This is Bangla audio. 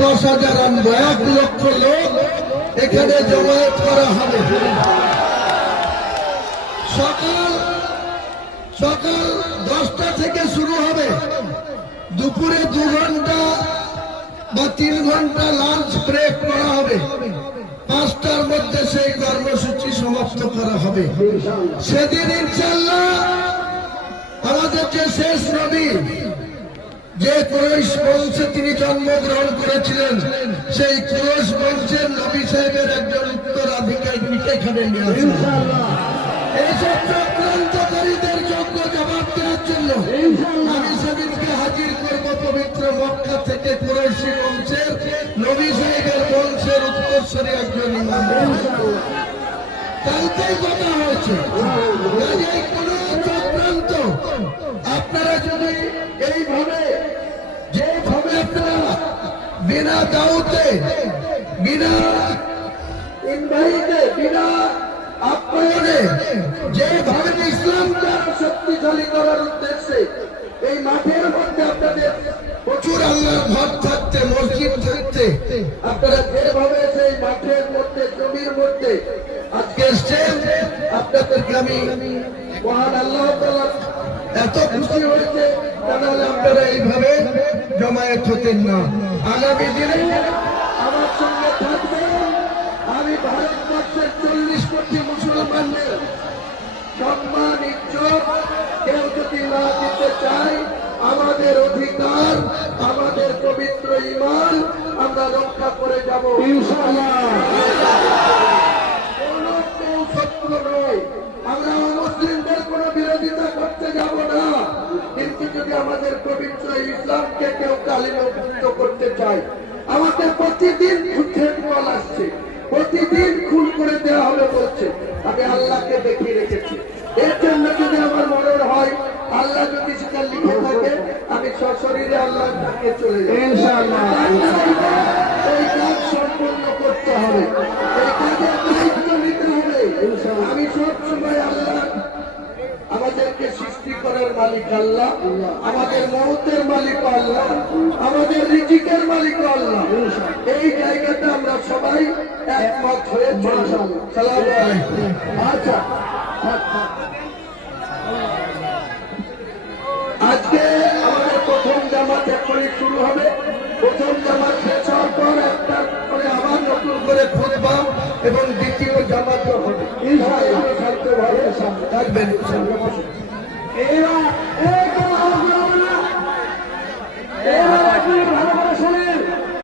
10,000 আনবো, 1 লক্ষ লোক এখানে জমায়েত করা হবে। সকাল 10টা থেকে শুরু হবে, দুপুরে 2 ঘন্টা বা 3 ঘন্টা লাঞ্চ ব্রেক করা হবে, 5টার মধ্যে সেই কর্মসূচি সমাপ্ত করা হবে। সেদিন ইনশাআল্লাহ আমাদের যে শেষ নবী, যে কুরাইশ বংশে তিনি জন্মগ্রহণ করেছিলেন, সেই কুরাইশ বংশের নবী সাহেবের একজন উত্তরাধিকারীকে এখানে নিয়ে আসবেন। এইসব চক্রান্তকারীদের যোগ্য জবাব দেওয়ার জন্য আমি সেদিনকে হাজির করব পবিত্র মক্কা থেকে কুরাইশি বংশের নবী সাহেবের বংশের উত্তরসূরি একজন ইমাম। কালকেই কথা হয়েছে, কোন চক্রান্ত আপনারা যদি এইভাবে যেভাবে আপনারা বিনা দাওয়াতে, বিনা ইনভাইটে, বিনা আপ্যায়নে যেভাবে ইসলামকে শক্তিশালী করার উদ্দেশ্যে এই মাঠের মধ্যে আপনাদের প্রচুর আল্লাহর ঘর থাকতে, মসজিদ থাকতে, আপনারা যেভাবে সেই মাঠের মধ্যে, জমির মধ্যে আজকে এসছেন, আপনাদেরকে আমি মহান আল্লাহ তাআলা এত খুশি হয়েছে, তাহলে আপনারা এইভাবে জমায়েত হতেন না। আগামী দিনে আমার সঙ্গে থাকবেন। আমি ভারতবর্ষের 40 কোটি মুসলমানদের সম্মান, ইজ্জত কেউ যদি না দিতে চায়, আমাদের অধিকার, আমাদের পবিত্র ঈমান আমরা রক্ষা করে যাব ইনশাআল্লাহ। কোন কেউ শত্রু নয়, আমরা মুসলিমদের কোন বিরোধিতা করতে যাব না, কিন্তু যদি আমাদের পবিত্র ইসলামকে কেউ কালিমামুক্ত করতে চায়, আমাদের প্রতিদিন যুদ্ধের কল আসছে, প্রতিদিন খুন করে দেওয়া হবে বলছে। আমি আল্লাহকে দেখিয়ে রেখেছি, এর জন্য যদি আমার মনে হয়, আল্লাহ যদি সেটা লিখে থাকে, আমি সশরীরে আল্লাহর কাছে চলে যাব ইনশাআল্লাহ। এই কাজ সম্পূর্ণ করতে হবে, এই কাজের দায়িত্ব নিতে হবে ইনশাআল্লাহ। আমি সব সময় আল্লাহ, আমাদেরকে সৃষ্টি করার মালিক আল্লাহ, আমাদের মওতের মালিক আল্লাহ, আমাদের রিজিকের মালিক আল্লাহ, এই জায়গাটা আমরা সবাই একমত হয়ে চলব। সালাম আলাইকুম। আচ্ছা, আজকে আমাদের প্রথম জামাত এখনই শুরু হবে। প্রথম জামাত শেষ হওয়ার পর একটা করে আবার নতুন করে খুতবা এবং দ্বিতীয় জামাত হবে। ইনশাআল্লাহ শান্তভাবে থাকবেন।